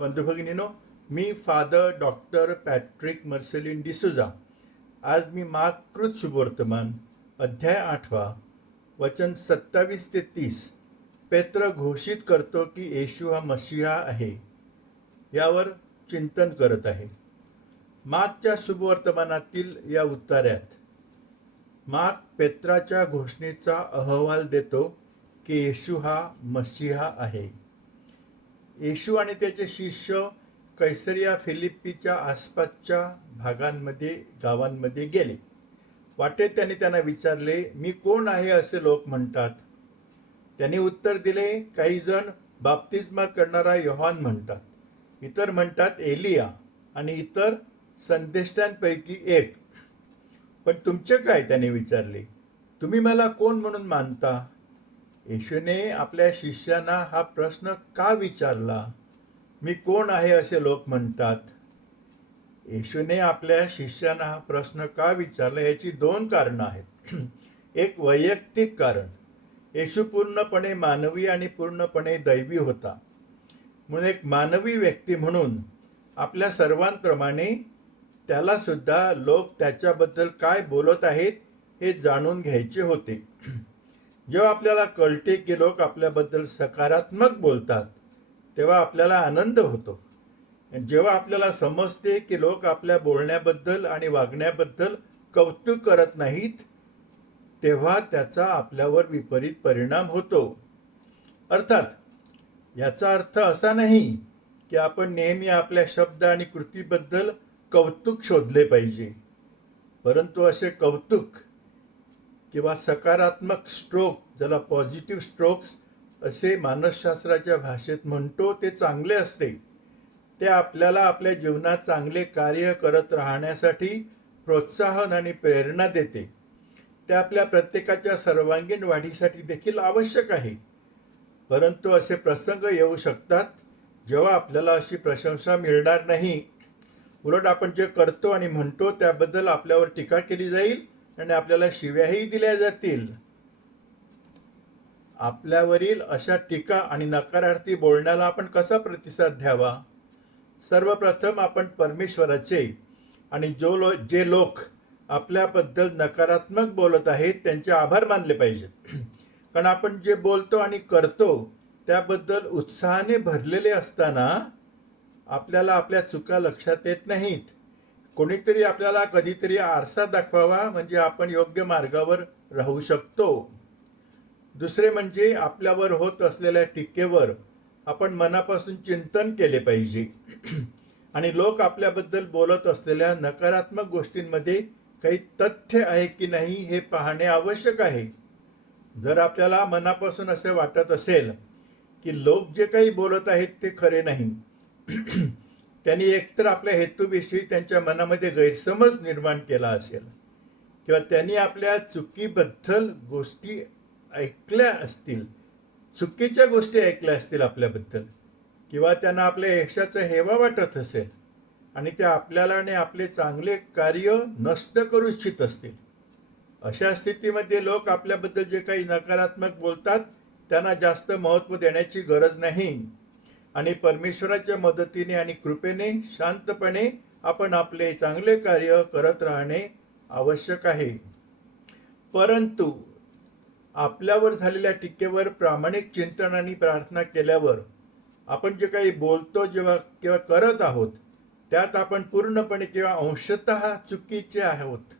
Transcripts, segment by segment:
बंधुभगिनीनो मी father doctor Patrick Marcelin D'Souza आज मी माकृत शुभवर्तमान अध्याय आठवा वचन सत्तावीस ते तीस. पेत्र घोषित करतो की येशू हा मशिहा आहे यावर चिंतन करत आहे. मागच्या शुभवर्तमानातील या उत्तार्यात मार्क पेत्राच्या घोषणेचा अहवाल देतो की येशू हा मशिहा आहे. येशू आणि त्याचे शिष्य कैसरिया फिलिप्पीच्या आसपासच्या भागांमध्ये गावांमध्ये गेले. वाटेत त्यांनी त्यांना विचारले मी कोण आहे? असे लोक म्हणतात. त्यांनी उत्तर दिले काही जण बाप्तिस्मा करणारा योहान म्हणतात. इतर म्हणतात एलिया आणि इतर संदेष्टांपैकी एक. पण तुमचे काय? त्याने विचारले. तुम्ही मला कोण म्हणून मानता? येशूने आपल्या शिष्यांना हा प्रश्न का विचारला? मी कोण आहे असे लोक म्हणतात. येशूने आपल्या शिष्यांना हा प्रश्न का विचारला याची दोन कारणं आहेत. एक वैयक्तिक कारण. येशू पूर्णपणे मानवी आणि पूर्णपणे दैवी होता. म्हणून एक मानवी व्यक्ती म्हणून आपल्या सर्वांप्रमाणे त्यालासुद्धा लोक त्याच्याबद्दल काय बोलत आहेत हे जाणून घ्यायचे होते. जेव्हा आपल्याला कळते की लोक आपल्याबद्दल सकारात्मक बोलतात तेव्हा आपल्याला आनंद होतो. जेव्हा आपल्याला समजते की लोक आपल्या बोलण्याबद्दल आणि वागण्याबद्दल कौतुक करत नाहीत तेव्हा त्याचा आपल्यावर विपरीत परिणाम होतो. अर्थात याचा अर्थ असा नाही की आपण नेहमी आपल्या शब्द आणि कृतीबद्दल कौतुक शोधले पाहिजे परंतु असे कौतुक किंवा सकारात्मक स्ट्रोक ज्याला पॉझिटिव्ह स्ट्रोक्स असे मानसशास्त्राच्या भाषेत म्हणतो ते चांगले असते. ते आपल्याला आपल्या जीवनात चांगले कार्य करत राहण्यासाठी प्रोत्साहन आणि प्रेरणा देते. ते आपल्या प्रत्येकाच्या सर्वांगीण वाढीसाठी देखील आवश्यक आहे. परंतु असे प्रसंग येऊ शकतात जेव्हा आपल्याला अशी प्रशंसा मिळणार नाही. उलट आपण जे करतो आणि म्हणतो त्याबद्दल आपल्यावर टीका केली जाईल. आणि आपल्याला शिव्याही दिल्या जातील. आपल्यावरील अशा टीका आणि नकारार्थी बोलण्याला आपण कसा प्रतिसाद द्यावा? सर्वप्रथम आपण परमेश्वराचे आणि जो लो जे लोक आपल्याबद्दल नकारात्मक बोलत आहेत त्यांचे आभार मानले पाहिजेत. कारण आपण जे बोलतो आणि करतो त्याबद्दल उत्साहाने भरलेले असताना आपल्याला आपल्या चुका लक्षात येत नाहीत. कोणीतरी आपल्याला कधीतरी आरसा दाखवावा म्हणजे आपण योग्य मार्गावर राहू शकतो. दुसरे म्हणजे आपल्यावर होत असलेल्या टीकेवर आपण मनापासून चिंतन केले पाहिजे. आणि लोक आपल्याबद्दल बोलत असलेल्या नकारात्मक गोष्टींमध्ये काही तथ्य आहे की नाही हे पाहणे आवश्यक आहे. जर आपल्याला मनापासून असे वाटत असेल की लोक जे काही बोलत आहेत ते खरे नाही त्यांनी एकतर आपल्या हेतूविषयी त्यांच्या मनामध्ये गैरसमज निर्माण केला असेल किंवा त्यांनी आपल्या चुकीबद्दल गोष्टी ऐकल्या असतील चुकीच्या गोष्टी ऐकल्या असतील आपल्याबद्दल किंवा त्यांना आपल्या यशाचा हेवा वाटत असेल आणि ते आपल्याला आणि आपले चांगले कार्य नष्ट करू इच्छित असतील अशा स्थितीमध्ये लोक आपल्याबद्दल जे काही नकारात्मक बोलतात त्यांना जास्त महत्त्व देण्याची गरज नाही. आणि परमेश्वराच्या मदतीने आणि कृपेने शांतपणे आपण आपले चांगले कार्य करत राहणे आवश्यक आहे. परंतु आपल्यावर झालेल्या टीकेवर प्रामाणिक चिंतन आणि प्रार्थना केल्यावर आपण जे काही बोलतो जेव्हा किंवा करत आहोत त्यात आपण पूर्णपणे किंवा अंशत चुकीचे आहोत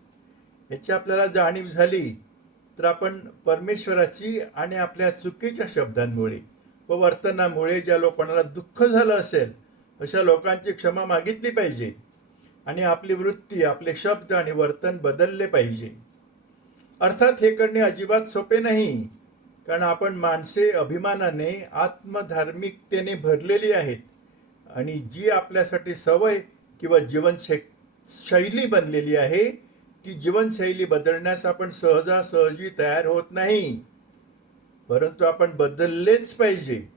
याची आपल्याला जाणीव झाली तर आपण परमेश्वराची आणि आपल्या चुकीच्या शब्दांमुळे व वर्तनामुळे ज्या लोकांना दुःख झालं असेल अशा लोकांची क्षमा मागितली पाहिजे. आणि आपली वृत्ती आपले शब्द आणि वर्तन बदलले पाहिजे. अर्थात हे करणे अजिबात सोपे नाही. कारण आपण माणसे अभिमानाने आत्मधार्मिकतेने भरलेली आहेत. आणि जी आपल्यासाठी सवय किंवा जीवनशै शैली बनलेली आहे ती जीवनशैली बदलण्यास आपण सहजासहजी तयार होत नाही. परंतु आपण बदललेच पाहिजे.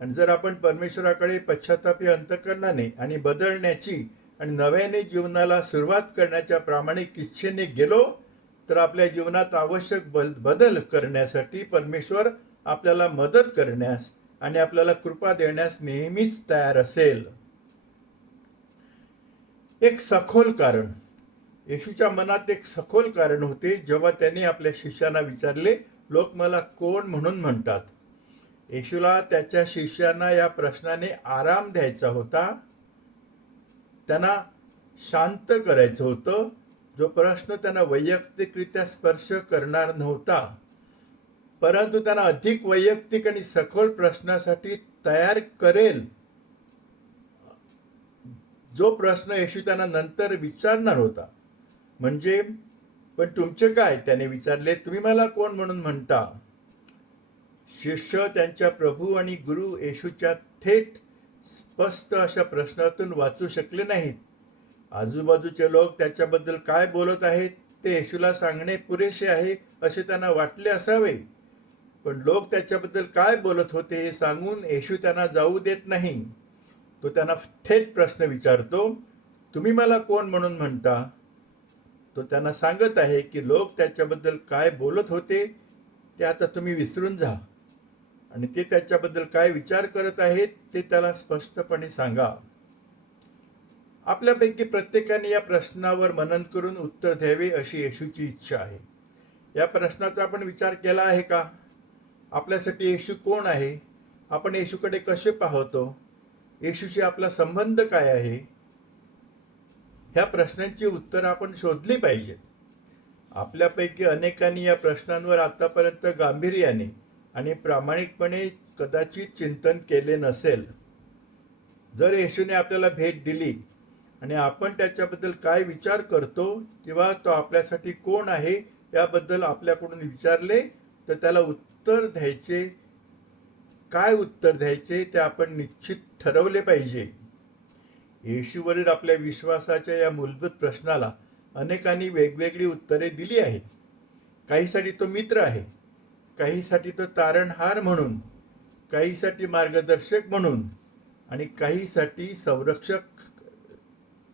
आणि जर आपण परमेश्वराकडे पश्चातापी अंतकरणाने आणि बदलण्याची आणि नव्याने जीवनाला सुरुवात करण्याच्या प्रामाणिक इच्छेने गेलो तर आपल्या जीवनात आवश्यक बल बदल करण्यासाठी परमेश्वर आपल्याला मदत करण्यास आणि आपल्याला कृपा देण्यास नेहमीच तयार असेल. एक सखोल कारण. येशूच्या मनात एक सखोल कारण होते जेव्हा त्याने आपल्या शिष्यांना विचारले लोक मला कोण म्हणून म्हणतात? येशूला त्याच्या शिष्यांना या प्रश्नाने आराम द्यायचा होता. त्यांना शांत करायचं होतं. जो प्रश्न त्यांना वैयक्तिकरित्या स्पर्श करणार नव्हता. परंतु त्यांना अधिक वैयक्तिक आणि सखोल प्रश्नासाठी तयार करेल. जो प्रश्न येशू त्यांना नंतर विचारणार होता. म्हणजे पण तुमचे काय? त्याने विचारले तुम्ही मला कोण म्हणून म्हणता? शिष्य त्यांच्या प्रभू आणि गुरु येशूच्या थेट स्पष्ट अशा प्रश्नातून वाचू शकले नाहीत. आजूबाजूचे लोक त्याच्याबद्दल काय बोलत आहेत ते येशूला सांगणे पुरेसे आहे असे त्यांना वाटले असावे. पण लोक त्याच्याबद्दल काय बोलत होते हे सांगून येशू त्यांना जाऊ देत नाही. तो त्यांना थेट प्रश्न विचारतो तुम्ही मला कोण म्हणून म्हणता? तो त्यांना सांगत आहे की लोक त्याच्याबद्दल काय बोलत होते ते आता तुम्ही विसरून जा. आणि ते त्याच्याबद्दल काय विचार करत आहेत ते त्याला स्पष्टपणे सांगा. आपल्यापैकी प्रत्येकाने या प्रश्नावर मनन करून उत्तर द्यावे अशी येशूची इच्छा आहे. या प्रश्नाचा आपण विचार केला आहे का? आपल्यासाठी येशू कोण आहे? आपण येशूकडे कसे पाहतो? येशूशी आपला संबंध काय आहे? ह्या प्रश्नांची उत्तरं आपण शोधली पाहिजेत. आपल्यापैकी अनेकांनी या प्रश्नांवर आतापर्यंत गांभीर्याने आणि प्रामाणिकपणे कदाचित चिंतन केले नसेल. जर येशूने आपल्याला भेट दिली आणि आपण त्याच्याबद्दल काय विचार करतो किंवा तो आपल्यासाठी कोण आहे याबद्दल आपल्याकडून विचारले तर त्याला उत्तर द्यायचे काय उत्तर द्यायचे ते आपण निश्चित ठरवले पाहिजे. येशूवरील आपल्या विश्वासाच्या या मूलभूत प्रश्नाला अनेकांनी वेगवेगळी उत्तरे दिली आहेत. काहीसाठी तो मित्र आहे. काहीसाठी तो तारणहार म्हणून. काहीसाठी मार्गदर्शक म्हणून. आणि काहीसाठी संरक्षक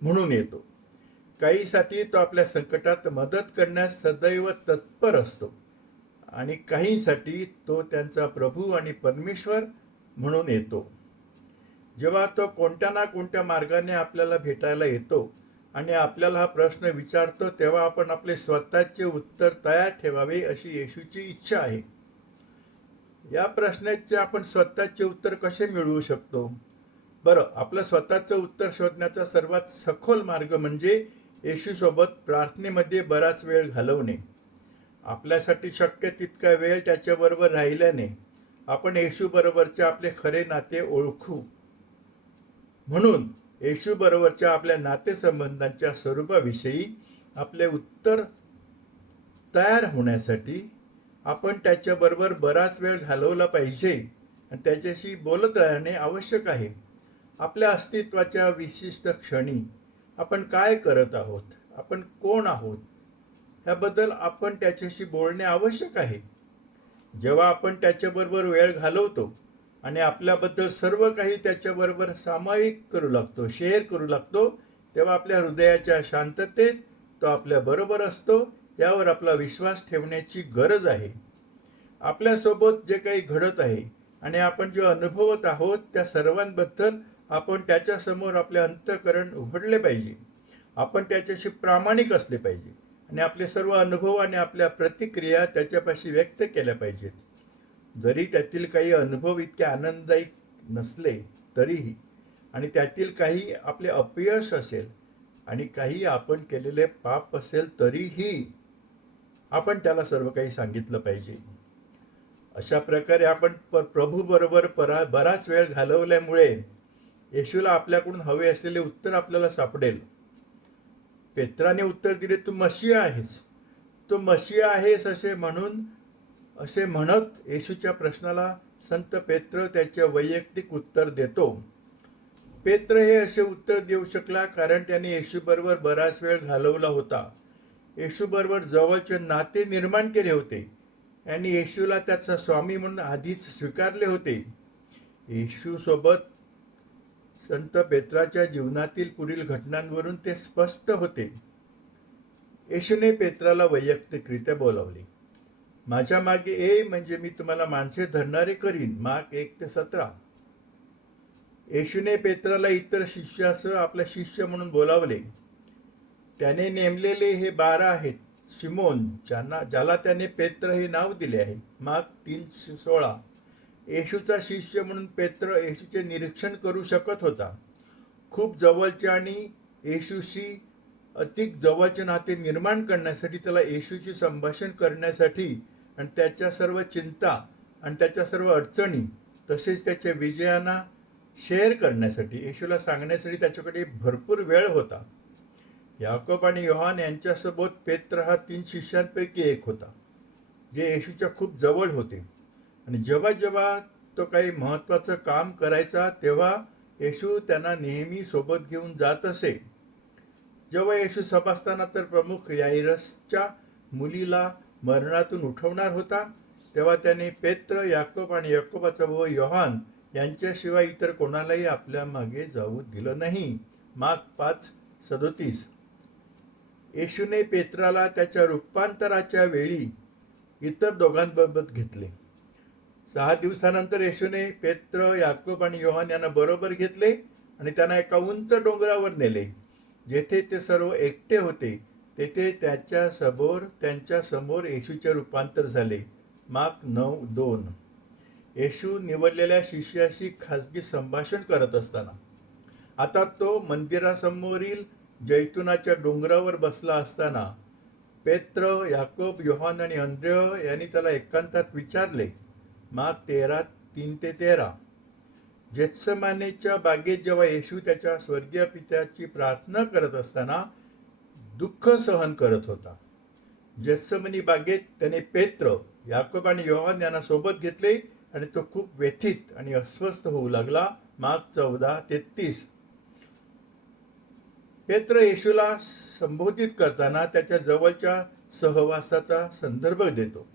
म्हणून येतो. काहीसाठी तो आपल्या संकटात मदत करण्यास सदैव तत्पर असतो. आणि काहींसाठी तो त्यांचा प्रभू आणि परमेश्वर म्हणून येतो. जेव्हा तो कोणत्या ना कोणत्या मार्गाने आपल्याला भेटायला येतो आणि आपल्याला हा प्रश्न विचारतो तेव्हा आपण आपले स्वतःचे उत्तर तयार ठेवावे अशी येशूची इच्छा आहे. या प्रश्नाचे आपण स्वतःचे उत्तर कसे मिळवू शकतो? बरं आपलं स्वतःचं उत्तर शोधण्याचा सर्वात सखोल मार्ग म्हणजे येशूसोबत प्रार्थनेमध्ये बराच वेळ घालवणे. आपल्यासाठी शक्य तितका वेळ त्याच्याबरोबर राहिल्याने आपण येशूबरोबरचे आपले खरे नाते ओळखू. म्हणून येशूबरोबरच्या आपल्या नातेसंबंधांच्या स्वरूपाविषयी आपले उत्तर तयार होण्यासाठी आपण त्याच्याबरोबर बराच वेळ घालवला पाहिजे आणि त्याच्याशी बोलत राहणे आवश्यक आहे. आपल्या अस्तित्वाच्या विशिष्ट क्षणी आपण काय करत आहोत? आपण कोण आहोत? ह्याबद्दल आपण त्याच्याशी बोलणे आवश्यक आहे. जेव्हा आपण त्याच्याबरोबर वेळ घालवतो आणि आपल्याबद्दल सर्व काही त्याच्याबरोबर सामायिक करू लागतो शेअर करू लागतो. तेव्हा आपल्या हृदयाच्या शांततेत तो आपल्याबरोबर असतो यावर आपला विश्वास ठेवण्याची गरज आहे. आपल्यासोबत जे काही घडत आहे आणि आपण जे अनुभवत आहोत त्या सर्वांबद्दल आपण त्याच्यासमोर आपले अंतकरण उघडले पाहिजे. आपण त्याच्याशी प्रामाणिक असले पाहिजे आणि आपले सर्व अनुभव आणि आपल्या प्रतिक्रिया त्याच्यापाशी व्यक्त केल्या पाहिजेत. जरी त्यातील काही अनुभव इतके आनंददायी नसले तरीही आणि त्यातील काही आपले अपयश असेल आणि काही आपण केलेले पाप असेल तरीही आपण त्याला सर्व काही सांगितलं पाहिजे. अशा प्रकारे आपण प प्रभूबरोबर परा बराच वेळ घालवल्यामुळे येशूला आपल्याकडून हवे असलेले उत्तर आपल्याला सापडेल. पेत्राने उत्तर दिले तू मशिया आहेस. तू मशिया आहेस असे म्हणून असे म्हणत येशूच्या प्रश्नाला संत पेत्र त्याचे वैयक्तिक उत्तर देतो. पेत्र हे असे उत्तर देऊ शकला कारण त्याने येशूबरोबर बराच वेळ घालवला होता. येशूबरोबर जवळचे नाते निर्माण केले होते. आणि येशूला त्याचा स्वामी म्हणून आधीच स्वीकारले होते. येशूसोबत संत पेत्राच्या जीवनातील पुढील घटनांवरून ते स्पष्ट होते. येशूने पेत्राला वैयक्तिकरित्या बोलावले. माझ्या मागे ए म्हणजे मी तुम्हाला माणसे धरणारे करीन. माग एक ते सतरा. येशूने पेत्राला इतर शिष्यासह आपला शिष्य म्हणून बोलावले. त्याने नेमलेले हे बारा आहेत. शिमोन ज्यांना ज्याला त्याने पेत्र हे नाव दिले आहे. माग तीन सोळा. येशूचा शिष्य म्हणून पेत्र येशूचे निरीक्षण करू शकत होता. खूप जवळचे आणि येशूशी अधिक जवळचे नाते निर्माण करण्यासाठी त्याला येशूशी संभाषण करण्यासाठी आणि त्याच्या सर्व चिंता आणि त्याच्या सर्व अडचणी तसेच त्याच्या विजयांना शेअर करण्यासाठी येशूला सांगण्यासाठी त्याच्याकडे भरपूर वेळ होता. याकोब आणि योहान यांच्यासोबत पेत्र हा तीन शिष्यांपैकी एक होता जे येशूच्या खूप जवळ होते. आणि जेव्हा जेव्हा तो काही महत्त्वाचं काम करायचा तेव्हा येशू त्यांना नेहमी सोबत घेऊन जात असे. जेव्हा येशू सभासताना तर प्रमुख यायरसच्या मुलीला मरणातून उठवणार होता तेव्हा त्याने पेत्र याकोब आणि याकोबाचा भाऊ योहान यांच्याशिवाय इतर कोणालाही आपल्या मागे जाऊ दिलं नाही. माग पाच सदोतीस. येशूने पेत्राला त्याच्या रूपांतराच्या वेळी इतर दोघांबाबत घेतले. सहा दिवसानंतर येशूने पेत्र याकोब आणि योहान यांना बरोबर घेतले आणि त्यांना एका उंच डोंगरावर नेले जेथे ते सर्व एकटे होते. तेथे त्याच्यासमोर त्यांच्यासमोर येशूचे रूपांतर झाले. माक नऊ दोन. येशू निवडलेल्या शिष्याशी खाजगी संभाषण करत असताना. आता तो मंदिरासमोरील जैतुनाच्या डोंगरावर बसला असताना पेत्र याकोब योहान आणि अंद्रेय यांनी त्याला एकांतात विचारले. माग तेरा तीन ते तेरा. जेत्समानेच्या बागेत जेव्हा येशू त्याच्या स्वर्गीय पित्याची प्रार्थना करत असताना दुःख सहन करत होता. जेत्समनी बागेत त्याने पेत्र याकोब आणि योहान यांना सोबत घेतले आणि तो खूप व्यथित आणि अस्वस्थ होऊ लागला. माग चौदा तेहतीस पेत्र येशूला संबोधित करताना त्याच्या जवळच्या सहवासाचा संदर्भ देतो.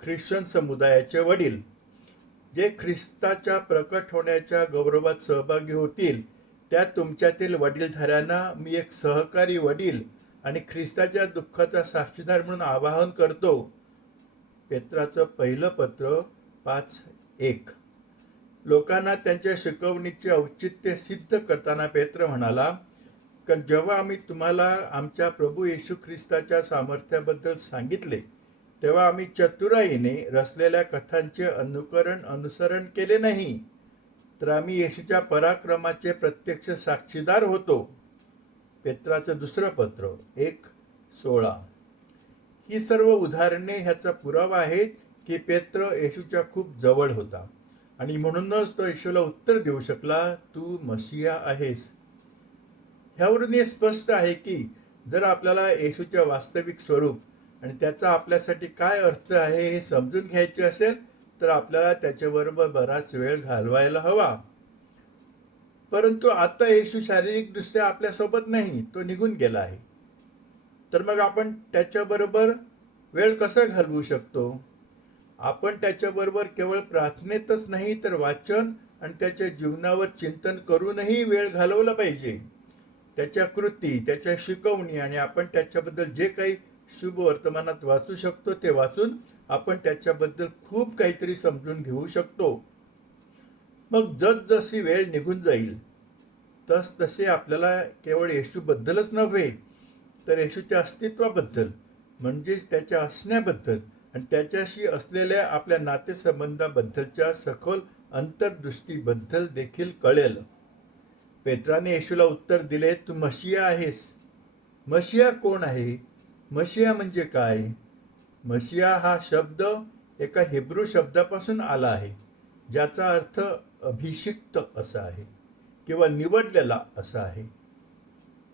ख्रिश्चन समुदायाचे वडील जे ख्रिस्ताच्या प्रकट होण्याच्या गौरवात सहभागी होतील त्या तुमच्यातील वडीलधाऱ्यांना मी एक सहकारी वडील आणि ख्रिस्ताच्या दुःखाचा साक्षीदार म्हणून आवाहन करतो. पेत्राचं पहिलं पत्र पाच एक. लोकांना त्यांच्या शिकवणीचे औचित्य सिद्ध करताना पेत्र म्हणाला कारण जेव्हा आम्ही तुम्हाला आमच्या प्रभू येशू ख्रिस्ताच्या सामर्थ्याबद्दल सांगितले तेव्हा आम्ही चतुराईने रचलेल्या कथांचे अनुकरण अनुसरण केले नाही. तर आम्ही येशूच्या पराक्रमाचे प्रत्यक्ष साक्षीदार होतो. पेत्राचं दुसरं पत्र एक सोळा. ही सर्व उदाहरणे ह्याचा पुरावा आहेत की पेत्र येशूच्या खूप जवळ होता. आणि म्हणूनच तो येशूला उत्तर देऊ शकला तू मसिया आहेस. ह्यावरून हे स्पष्ट आहे की जर आपल्याला येशूचे वास्तविक स्वरूप आणि त्याचा आपल्यासाठी काय अर्थ आहे हे समजून घ्यायचे असेल तर आपल्याला त्याच्याबरोबर बराच वेळ घालवायला हवा. परंतु आता येशू शारीरिकदृष्ट्या आपल्यासोबत नाही तो निघून गेला आहे. तर मग आपण त्याच्याबरोबर वेळ कसा घालवू शकतो? आपण त्याच्याबरोबर केवळ प्रार्थनेतच नाही तर वाचन आणि त्याच्या जीवनावर चिंतन करूनही वेळ घालवला पाहिजे. त्याच्या कृती त्याच्या शिकवणी आणि आपण त्याच्याबद्दल जे काही शुभ वर्तमानात वाचू शकतो ते वाचून आपण त्याच्याबद्दल खूप काहीतरी समजून घेऊ शकतो. मग जसजशी वेळ निघून जाईल तस तसे आपल्याला केवळ येशूबद्दलच नव्हे तर येशूच्या अस्तित्वाबद्दल म्हणजेच त्याच्या असण्याबद्दल आणि त्याच्याशी असलेल्या आपल्या नातेसंबंधाबद्दलच्या सखोल अंतर्दृष्टीबद्दल देखील कळेल. पेत्राने येशूला उत्तर दिले तू मशिया आहेस. मशिया कोण आहे? मशिया म्हणजे काय? मशिया हा शब्द एका हिब्रू शब्दापासून आला आहे ज्याचा अर्थ अभिषिक्त असा आहे. किंवा निवडलेला असं आहे.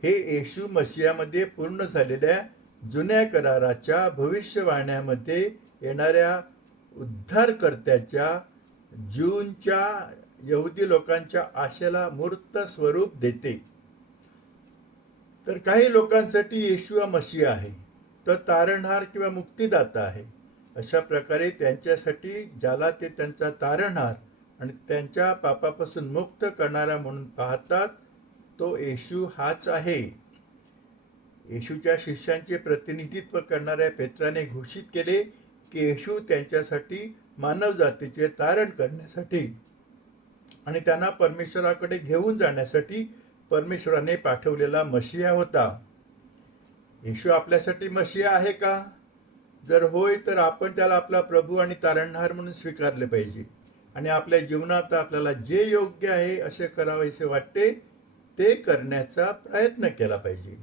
हे येशू मशियामध्ये पूर्ण झालेल्या जुन्या कराराच्या भविष्यवाण्यामध्ये येणाऱ्या उद्धारकर्त्याच्या जूनच्या यहुदी लोकांच्या आशेला मूर्त स्वरूप देते. तर काही लोकांसाठी येशू हा मशी आहे. तर तारणहार किंवा मुक्तिदाता आहे. अशा प्रकारे त्यांच्यासाठी ज्याला ते त्यांचा तारणहार आणि त्यांच्या पापापासून मुक्त करणारा म्हणून पाहतात तो येशू हाच आहे. येशूच्या शिष्यांचे प्रतिनिधित्व करणाऱ्या पेत्राने घोषित केले की येशू त्यांच्यासाठी मानवजातीचे तारण करण्यासाठी आणि त्यांना परमेश्वराकडे घेऊन जाण्यासाठी परमेश्वराने पाठवलेला मशिया होता. येशू आपल्यासाठी मशिया आहे का? जर होय तर आपण त्याला आपला प्रभू आणि तारणहार म्हणून स्वीकारले पाहिजे. आणि आपल्या जीवनात आपल्याला जे योग्य आहे असे करावेसे वाटते ते करण्याचा प्रयत्न केला पाहिजे.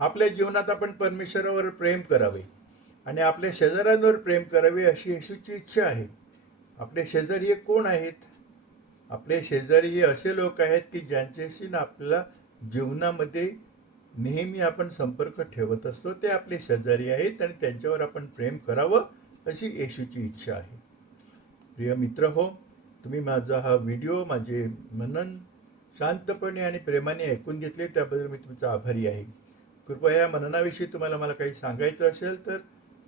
आपल्या जीवनात आपण परमेश्वरावर प्रेम करावे आणि आपल्या शेजाऱ्यांवर प्रेम करावे अशी येशूची इच्छा आहे. आपले शेजारी हे कोण आहेत? आपले शेजारी हे असे लोक आहेत की ज्यांच्याशी ना आपल्याला जीवनामध्ये नेहमी आपण संपर्क ठेवत असतो ते आपले शेजारी आहेत आणि त्यांच्यावर आपण प्रेम करावं अशी येशूची इच्छा आहे. प्रिय मित्र हो तुम्ही माझा हा व्हिडिओ माझे मनन शांतपणे आणि प्रेमाने ऐकून घेतले त्याबद्दल मी तुमचा आभारी आहे. कृपया या मननाविषयी तुम्हाला मला काही सांगायचं असेल तर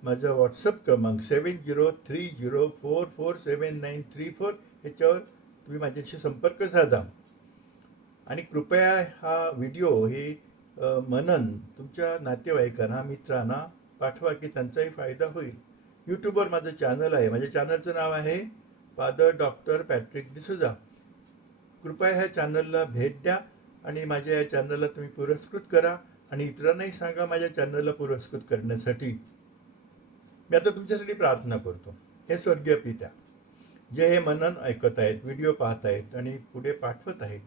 माझा व्हॉट्सअप क्रमांक seven zero three zero four four seven nine three four ह्याच्यावर तुम्ही माझ्याशी संपर्क साधा. आणि कृपया हा व्हिडिओ हे मनन तुमच्या नातेवाईकांना मित्रांना पाठवा की त्यांचाही फायदा होईल. यूट्यूबवर माझं चॅनल आहे. माझ्या चॅनलचं नाव आहे फादर डॉक्टर पॅट्रिक डिसुजा कृपया ह्या चॅनलला भेट द्या आणि माझ्या या चॅनलला तुम्ही पुरस्कृत करा आणि इतरांनाही सांगा माझ्या चॅनलला पुरस्कृत करण्यासाठी. मी आता तुमच्यासाठी प्रार्थना करतो. हे स्वर्गीय पित्या जे हे मनन ऐकत आहेत व्हिडिओ पाहत आहेत आणि पुढे पाठवत आहेत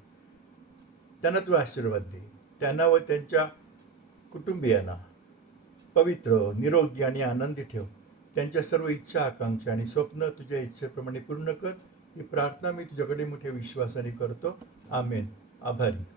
त्यांना तू आशीर्वाद दे. त्यांना व त्यांच्या कुटुंबियांना पवित्र निरोगी आणि आनंदी ठेव. त्यांच्या सर्व इच्छा आकांक्षा आणि स्वप्न तुझ्या इच्छेप्रमाणे पूर्ण कर. ही प्रार्थना मी तुझ्याकडे मोठ्या विश्वासाने करतो. आमेन. आभारी.